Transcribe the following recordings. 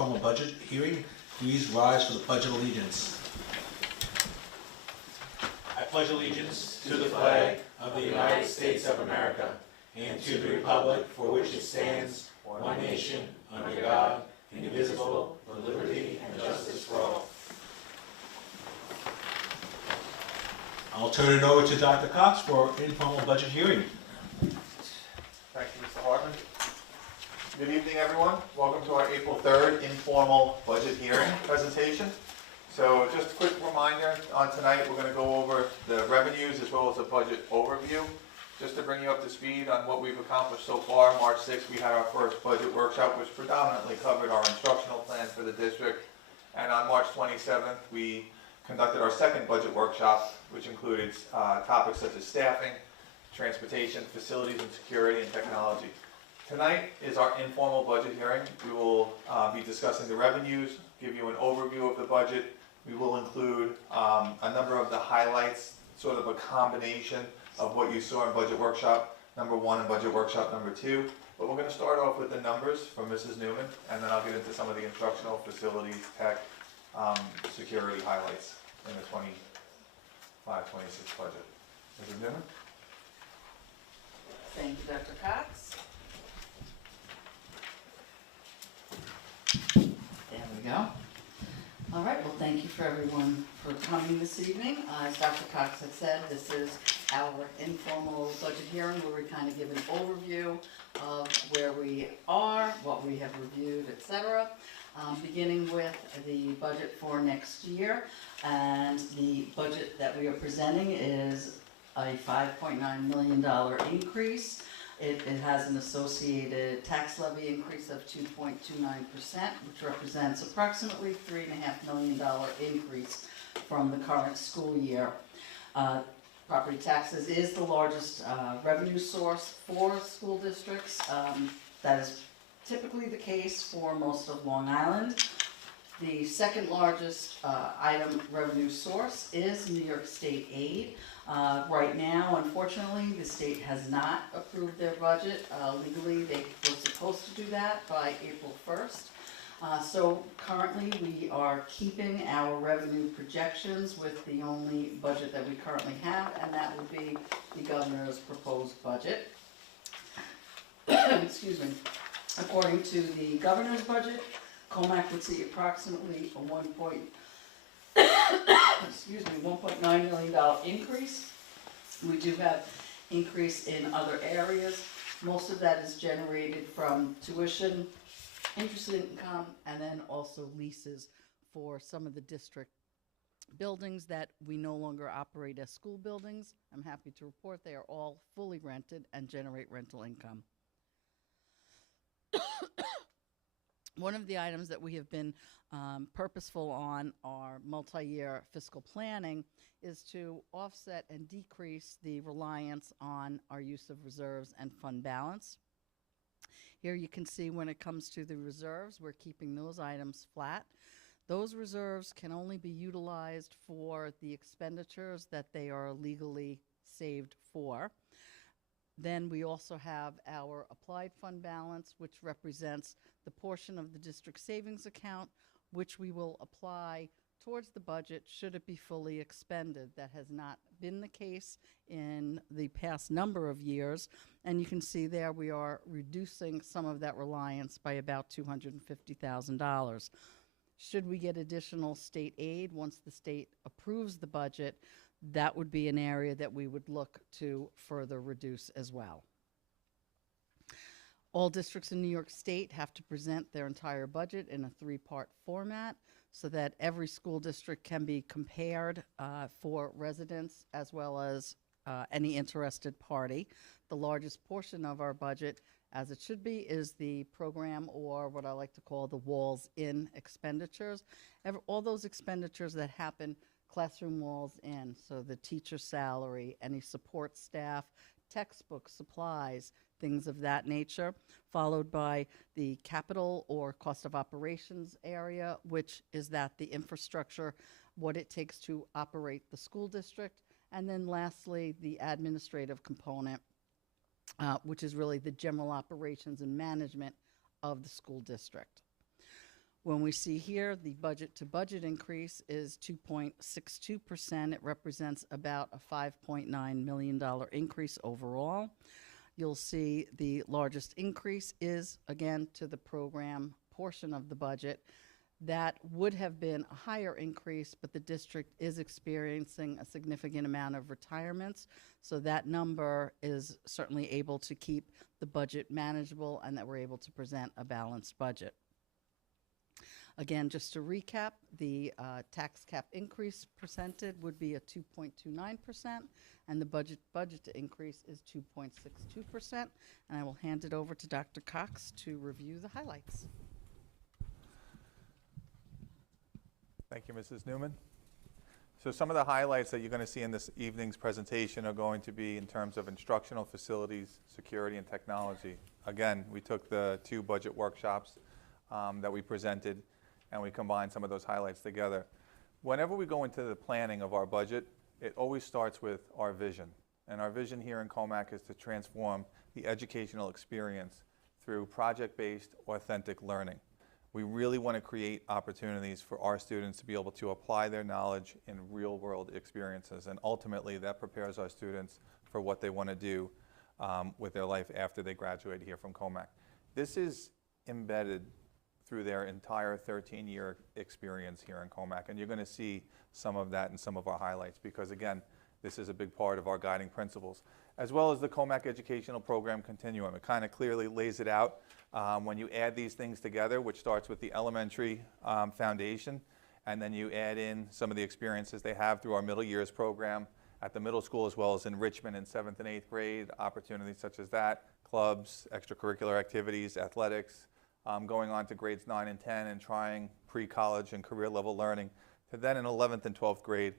informal budget hearing. Please rise for the Pledge of Allegiance. I pledge allegiance to the flag of the United States of America and to the republic for which it stands, one nation, under God, indivisible, with liberty and justice for all. I'll turn it over to Dr. Cox for informal budget hearing. Thank you, Mr. Hartman. Good evening, everyone. Welcome to our April 3rd informal budget hearing presentation. So just a quick reminder, on tonight we're going to go over the revenues as well as a budget overview. Just to bring you up to speed on what we've accomplished so far, March 6th we had our first budget workshop, which predominantly covered our instructional plan for the district. And on March 27th we conducted our second budget workshop, which included topics such as staffing, transportation, facilities and security, and technology. Tonight is our informal budget hearing. We will be discussing the revenues, give you an overview of the budget. We will include a number of the highlights, sort of a combination of what you saw in budget workshop number 1 and budget workshop number 2. But we're going to start off with the numbers from Mrs. Newman, and then I'll get into some of the instructional, facilities, tech, security highlights in the 25-26 budget. Mrs. Newman? Thank you, Dr. Cox. There we go. All right, well, thank you for everyone for coming this evening. As Dr. Cox had said, this is our informal budget hearing where we kind of give an overview of where we are, what we have reviewed, etc. Beginning with the budget for next year, and the budget that we are presenting is a $5.9 million increase. It has an associated tax levy increase of 2.29%, which represents approximately $3.5 million increase from the current school year. Property taxes is the largest revenue source for school districts. That is typically the case for most of Long Island. The second largest item revenue source is New York State aid. Right now, unfortunately, the state has not approved their budget. Legally, they were supposed to do that by April 1st. So currently, we are keeping our revenue projections with the only budget that we currently have, and that will be the governor's proposed budget. Excuse me. According to the governor's budget, Commack would see approximately a $1.9 million increase. We do have increase in other areas. Most of that is generated from tuition, interest income, and then also leases for some of the district buildings that we no longer operate as school buildings. I'm happy to report they are all fully rented and generate rental income. One of the items that we have been purposeful on our multi-year fiscal planning is to offset and decrease the reliance on our use of reserves and fund balance. Here you can see when it comes to the reserves, we're keeping those items flat. Those reserves can only be utilized for the expenditures that they are legally saved for. Then we also have our applied fund balance, which represents the portion of the district savings account, which we will apply towards the budget should it be fully expended. That has not been the case in the past number of years. And you can see there we are reducing some of that reliance by about $250,000. Should we get additional state aid once the state approves the budget, that would be an area that we would look to further reduce as well. All districts in New York State have to present their entire budget in a 3-part format so that every school district can be compared for residents as well as any interested party. The largest portion of our budget, as it should be, is the program, or what I like to call the walls-in expenditures. All those expenditures that happen classroom walls in, so the teacher salary, any support staff, textbooks, supplies, things of that nature, followed by the capital or cost of operations area, which is that the infrastructure, what it takes to operate the school district, and then lastly, the administrative component, which is really the general operations and management of the school district. When we see here, the budget to budget increase is 2.62%. It represents about a $5.9 million increase overall. You'll see the largest increase is, again, to the program portion of the budget. That would have been a higher increase, but the district is experiencing a significant amount of retirements, so that number is certainly able to keep the budget manageable and that we're able to present a balanced budget. Again, just to recap, the tax cap increase presented would be a 2.29%, and the budget to increase is 2.62%. And I will hand it over to Dr. Cox to review the highlights. Thank you, Mrs. Newman. So some of the highlights that you're going to see in this evening's presentation are going to be in terms of instructional facilities, security, and technology. Again, we took the 2 budget workshops that we presented, and we combined some of those highlights together. Whenever we go into the planning of our budget, it always starts with our vision. And our vision here in Commack is to transform the educational experience through project-based, authentic learning. We really want to create opportunities for our students to be able to apply their knowledge in real-world experiences, and ultimately that prepares our students for what they want to do with their life after they graduate here from Commack. This is embedded through their entire 13-year experience here in Commack, and you're going to see some of that in some of our highlights because, again, this is a big part of our guiding principles, as well as the Commack Educational Program Continuum. It kind of clearly lays it out when you add these things together, which starts with the elementary foundation, and then you add in some of the experiences they have through our middle years program at the middle school, as well as enrichment in 7th and 8th grade, opportunities such as that, clubs, extracurricular activities, athletics, going on to grades 9 and 10 and trying pre-college and career level learning, to then in 11th and 12th grade,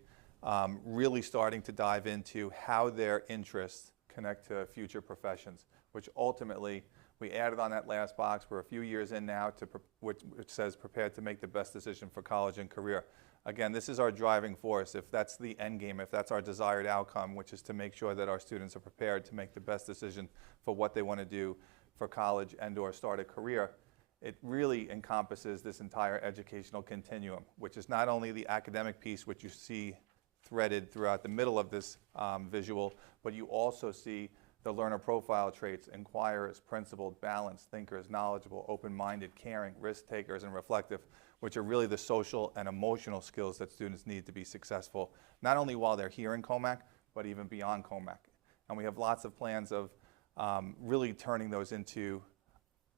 really starting to dive into how their interests connect to future professions, which ultimately we added on that last box. We're a few years in now, which says prepared to make the best decision for college and career. Again, this is our driving force. If that's the end game, if that's our desired outcome, which is to make sure that our students are prepared to make the best decision for what they want to do for college and or start a career, it really encompasses this entire educational continuum, which is not only the academic piece, which you see threaded throughout the middle of this visual, but you also see the learner profile traits: inquirers, principled, balanced, thinkers, knowledgeable, open-minded, caring, risk-takers, and reflective, which are really the social and emotional skills that students need to be successful, not only while they're here in Commack, but even beyond Commack. And we have lots of plans of really turning those into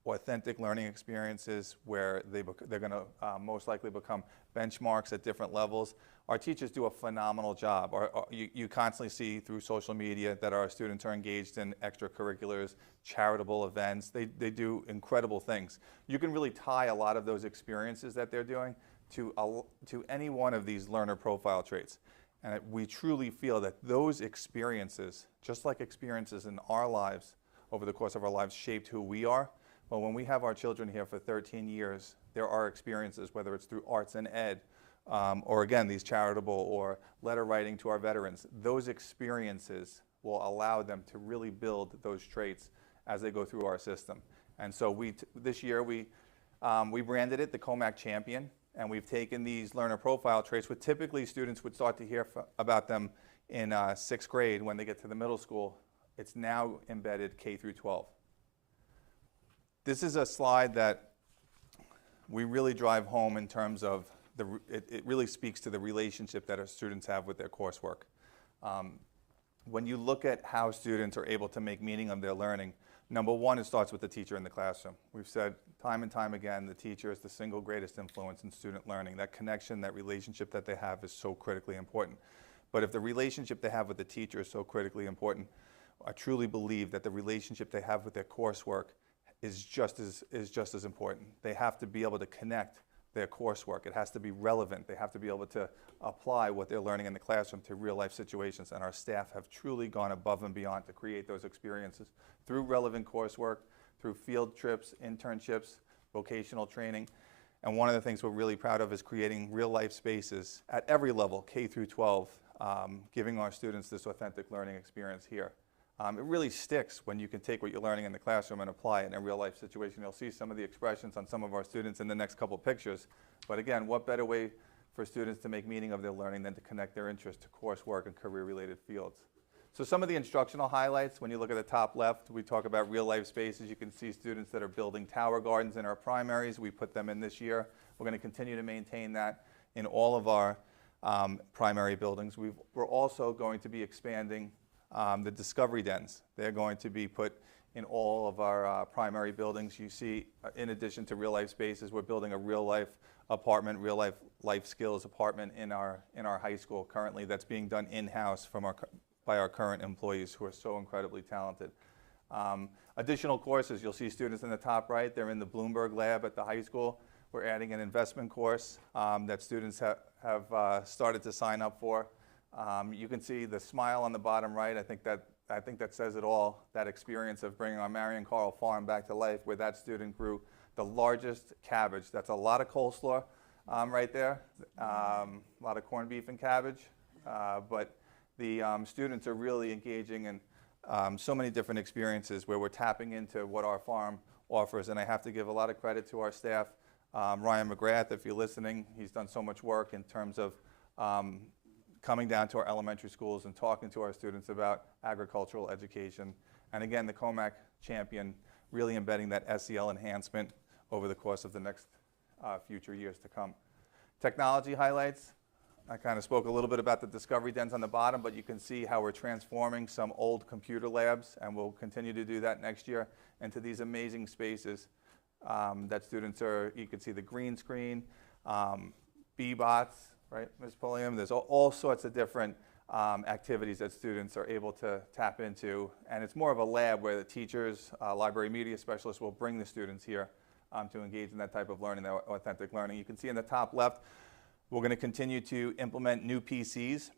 authentic learning experiences where they're going to most likely become benchmarks at different levels. Our teachers do a phenomenal job. You constantly see through social media that our students are engaged in extracurriculars, charitable events. They do incredible things. You can really tie a lot of those experiences that they're doing to any one of these learner profile traits. And we truly feel that those experiences, just like experiences in our lives over the course of our lives, shaped who we are. But when we have our children here for 13 years, there are experiences, whether it's through arts and ed, or again, these charitable or letter writing to our veterans. Those experiences will allow them to really build those traits as they go through our system. And so this year we branded it the Commack Champion, and we've taken these learner profile traits, which typically students would start to hear about them in 6th grade when they get to the middle school. It's now embedded K through 12. This is a slide that we really drive home in terms of it really speaks to the relationship that our students have with their coursework. When you look at how students are able to make meaning of their learning, number one, it starts with the teacher in the classroom. We've said time and time again, the teacher is the single greatest influence in student learning. That connection, that relationship that they have is so critically important. But if the relationship they have with the teacher is so critically important, I truly believe that the relationship they have with their coursework is just as important. They have to be able to connect their coursework. It has to be relevant. They have to be able to apply what they're learning in the classroom to real life situations. And our staff have truly gone above and beyond to create those experiences through relevant coursework, through field trips, internships, vocational training. And one of the things we're really proud of is creating real life spaces at every level, K through 12, giving our students this authentic learning experience here. it really sticks when you can take what you're learning in the classroom and apply it in a real life situation. You'll see some of the expressions on some of our students in the next couple pictures. But again, what better way for students to make meaning of their learning than to connect their interest to coursework and career-related fields. So some of the instructional highlights, when you look at the top left, we talk about real-life spaces. You can see students that are building tower gardens in our primaries. We put them in this year. We're going to continue to maintain that in all of our primary buildings. We're also going to be expanding the discovery dens. They're going to be put in all of our primary buildings. You see, in addition to real-life spaces, we're building a real-life apartment, life skills apartment in our high school currently that's being done in-house by our current employees who are so incredibly talented. Additional courses, you'll see students in the top right, they're in the Bloomberg lab at the high school. We're adding an investment course that students have started to sign up for. You can see the smile on the bottom right. I think that says it all, that experience of bringing our Marion Carl farm back to life, where that student grew the largest cabbage. That's a lot of coleslaw right there, a lot of corned beef and cabbage, but the students are really engaging in so many different experiences where we're tapping into what our farm offers. And I have to give a lot of credit to our staff. Ryan McGrath, if you're listening, he's done so much work in terms of coming down to our elementary schools and talking to our students about agricultural education. And again, the Commack champion, really embedding that SEL enhancement over the course of the next future years to come. Technology highlights. I kind of spoke a little bit about the discovery dens on the bottom, but you can see how we're transforming some old computer labs, and we'll continue to do that next year, into these amazing spaces that students are. You can see the green screen, B-bots, right, Ms. Pulliam? There's all sorts of different activities that students are able to tap into, and it's more of a lab where the teachers, library media specialists will bring the students here to engage in that type of learning, that authentic learning. You can see in the top left, we're going to continue to implement new PCs.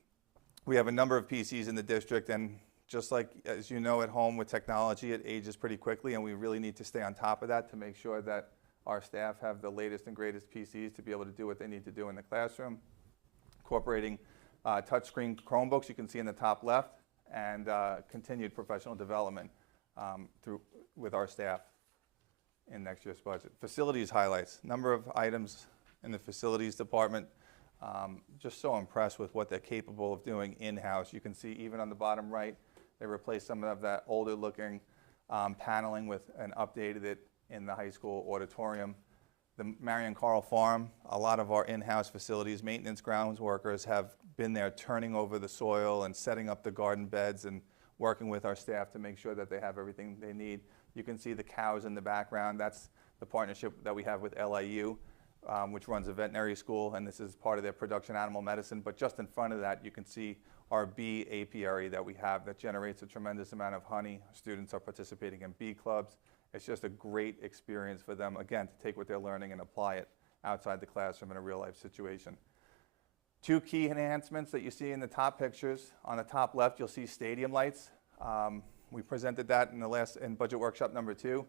We have a number of PCs in the district, and just like, as you know, at home with technology, it ages pretty quickly, and we really need to stay on top of that to make sure that our staff have the latest and greatest PCs to be able to do what they need to do in the classroom. Incorporating touchscreen Chromebooks, you can see in the top left, and continued professional development with our staff in next year's budget. Facilities highlights, number of items in the facilities department. Just so impressed with what they're capable of doing in-house. You can see even on the bottom right, they replaced some of that older looking paneling with and updated it in the high school auditorium. The Marion Carl Farm, a lot of our in-house facilities, maintenance grounds workers have been there turning over the soil and setting up the garden beds and working with our staff to make sure that they have everything they need. You can see the cows in the background. That's the partnership that we have with LIU, which runs a veterinary school, and this is part of their production animal medicine. But just in front of that, you can see our bee apiary that we have that generates a tremendous amount of honey. Students are participating in bee clubs. It's just a great experience for them, again, to take what they're learning and apply it outside the classroom in a real-life situation. Two key enhancements that you see in the top pictures. On the top left, you'll see stadium lights. We presented that in budget workshop number 2.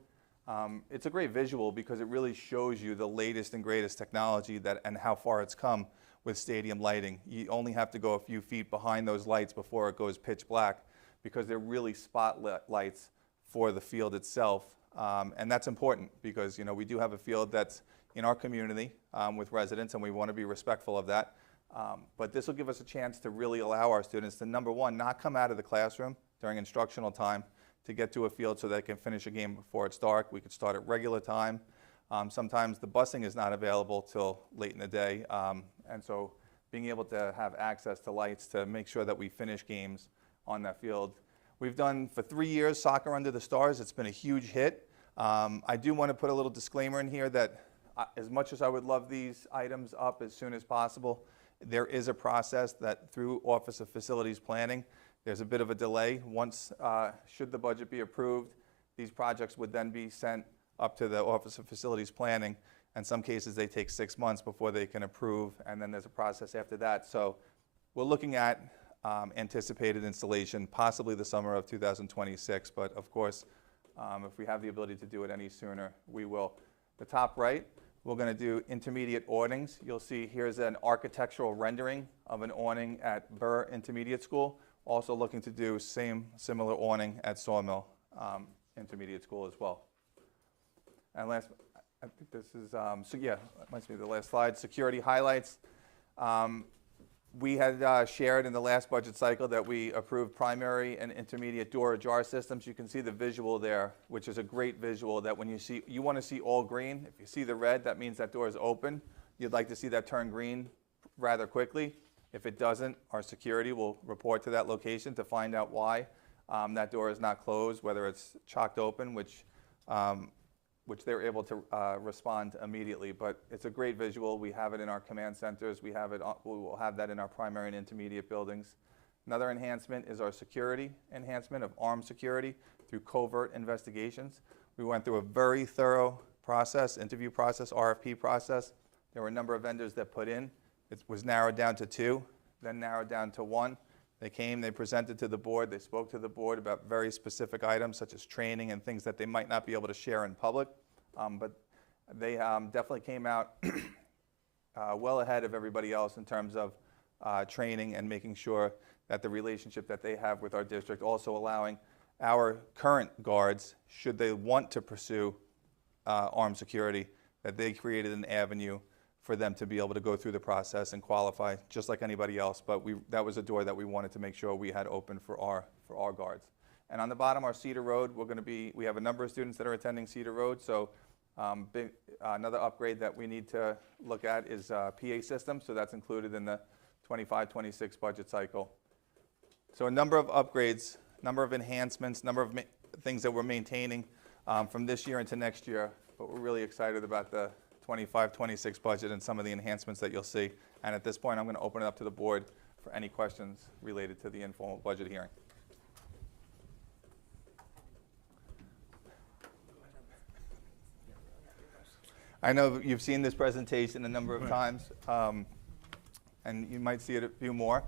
It's a great visual because it really shows you the latest and greatest technology and how far it's come with stadium lighting. You only have to go a few feet behind those lights before it goes pitch black because they're really spotlit lights for the field itself. And that's important because, you know, we do have a field that's in our community with residents, and we want to be respectful of that. But this will give us a chance to really allow our students to, number one, not come out of the classroom during instructional time to get to a field so they can finish a game before it's dark. We could start at regular time. Sometimes the busing is not available till late in the day. And so being able to have access to lights to make sure that we finish games on that field. We've done for 3 years Soccer Under the Stars. It's been a huge hit. I do want to put a little disclaimer in here that as much as I would love these items up as soon as possible, there is a process that through Office of Facilities Planning, there's a bit of a delay. Once, should the budget be approved, these projects would then be sent up to the Office of Facilities Planning. In some cases, they take 6 months before they can approve, and then there's a process after that. So we're looking at anticipated installation, possibly the summer of 2026, but of course, if we have the ability to do it any sooner, we will. The top right, we're going to do intermediate awnings. You'll see here's an architectural rendering of an awning at Burr Intermediate School. Also looking to do similar awning at Sawmill Intermediate School as well. And last, I think this is, so yeah, that must be the last slide, security highlights. We had shared in the last budget cycle that we approved primary and intermediate door ajar systems. You can see the visual there, which is a great visual that when you want to see all green. If you see the red, that means that door is open. You'd like to see that turn green rather quickly. If it doesn't, our security will report to that location to find out why that door is not closed, whether it's chalked open, which they're able to respond immediately. But it's a great visual. We have it in our command centers. We will have that in our primary and intermediate buildings. Another enhancement is our security enhancement of armed security through covert investigations. We went through a very thorough process, interview process, RFP process. There were a number of vendors that put in. It was narrowed down to 2, then narrowed down to 1. They came, they presented to the board, they spoke to the board about very specific items such as training and things that they might not be able to share in public. But they definitely came out well ahead of everybody else in terms of training and making sure that the relationship that they have with our district, also allowing our current guards, should they want to pursue armed security, that they created an avenue for them to be able to go through the process and qualify just like anybody else. But that was a door that we wanted to make sure we had open for our guards. And on the bottom, our Cedar Road, we have a number of students that are attending Cedar Road. So another upgrade that we need to look at is PA system. So that's included in the 25-26 budget cycle. So a number of upgrades, number of enhancements, number of things that we're maintaining from this year into next year. But we're really excited about the 25-26 budget and some of the enhancements that you'll see. And at this point, I'm going to open it up to the board for any questions related to the informal budget hearing. I know you've seen this presentation a number of times, and you might see it a few more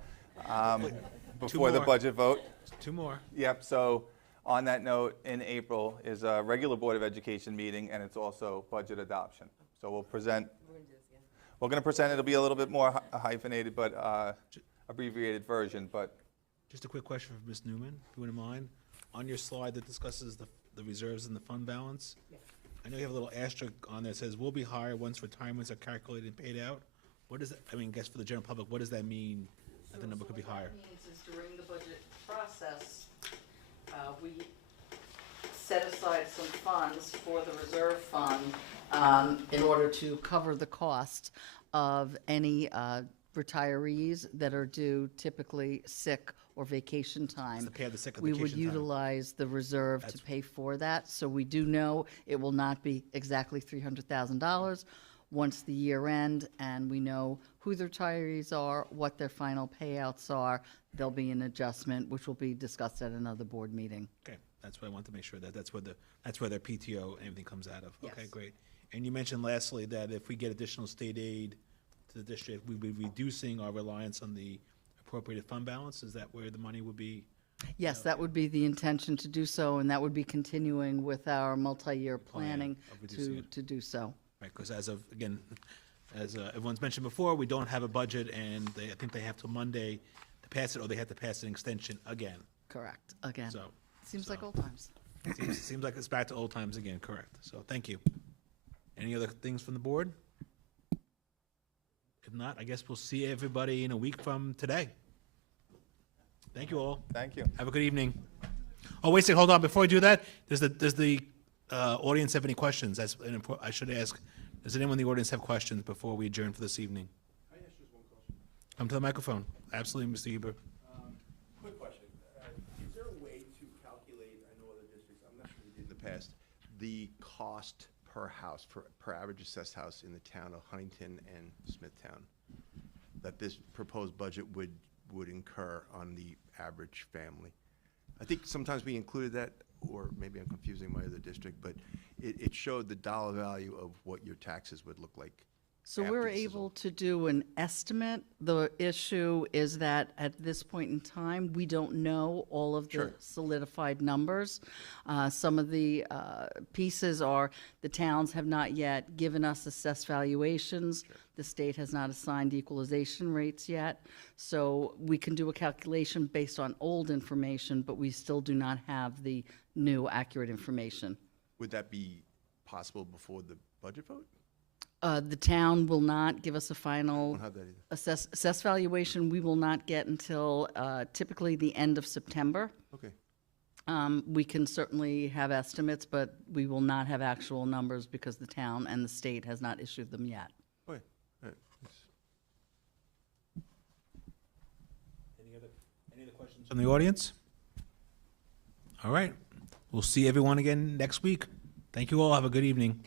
before the budget vote. 2 more. Yep, so on that note, in April is a regular Board of Education meeting, and it's also budget adoption. So we'll present, we're going to present, it'll be a little bit more hyphenated, but abbreviated version, but. Just a quick question for Ms. Newman, if you wouldn't mind. On your slide that discusses the reserves and the fund balance, I know you have a little asterisk on there that says, will be higher once retirements are calculated and paid out. What does that, I mean, I guess for the general public, what does that mean that the number could be higher? What that means is during the budget process, we set aside some funds for the reserve fund in order to cover the cost of any retirees that are due typically sick or vacation time. It's the pay of the sick or We would vacation time. utilize the reserve to pay for that. So we do know it will not be exactly $300,000 once the year end, and we know who the retirees are, what their final payouts are. There'll be an adjustment, which will be discussed at another board meeting. Okay, that's what I want to make sure that's where their PTO and everything comes out of. Okay, Yes. great. And you mentioned lastly that if we get additional state aid to the district, we'd be reducing our reliance on the appropriated fund balance. Is that where the money would be? Yes, that would be the intention to do so, and that would be continuing with our multi-year planning of reducing to, it. to do so. Right, because as everyone's mentioned before, we don't have a budget, and I think they have till Monday to pass it, or they have to pass an extension again. Correct, again. So- Seems like so- old times. Seems like it's back to old times again, correct. So, thank you. Any other things from the board? If not, I guess we'll see everybody in a week from today. Thank you all. Thank you. Have a good evening. Oh, wait a second, hold on. Before we do that, does the audience have any questions? I should ask, does anyone in the audience have questions before we adjourn for this evening? I ask just one question. Come to the microphone. Absolutely, Mr. Huber. Quick question. Is there a way to calculate, I know other districts, I'm not sure they did in the past, the cost per house, per average assessed house in the town of Huntington and Smithtown, that this proposed budget would incur on the average family? I think sometimes we included that, or maybe I'm confusing my other district, but it showed the dollar value of what your taxes would look like So after we're this is able all- to do an estimate. The issue is that at this point in time, we don't know all of the Sure. solidified numbers. Some of the pieces are the towns have not yet given us assessed valuations. The state has not assigned equalization rates yet. So we can do a calculation based on old information, but we still do not have the new accurate information. Would that be possible before the budget vote? The town will not give us a final Won't have that either. assess valuation. We will not get until typically the end of September. Okay. We can certainly have estimates, but we will not have actual numbers because the town and the state has not issued them yet. Okay. All right. Thanks. Any other questions from the audience? All right. We'll see everyone again next week. Thank you all. Have a good evening.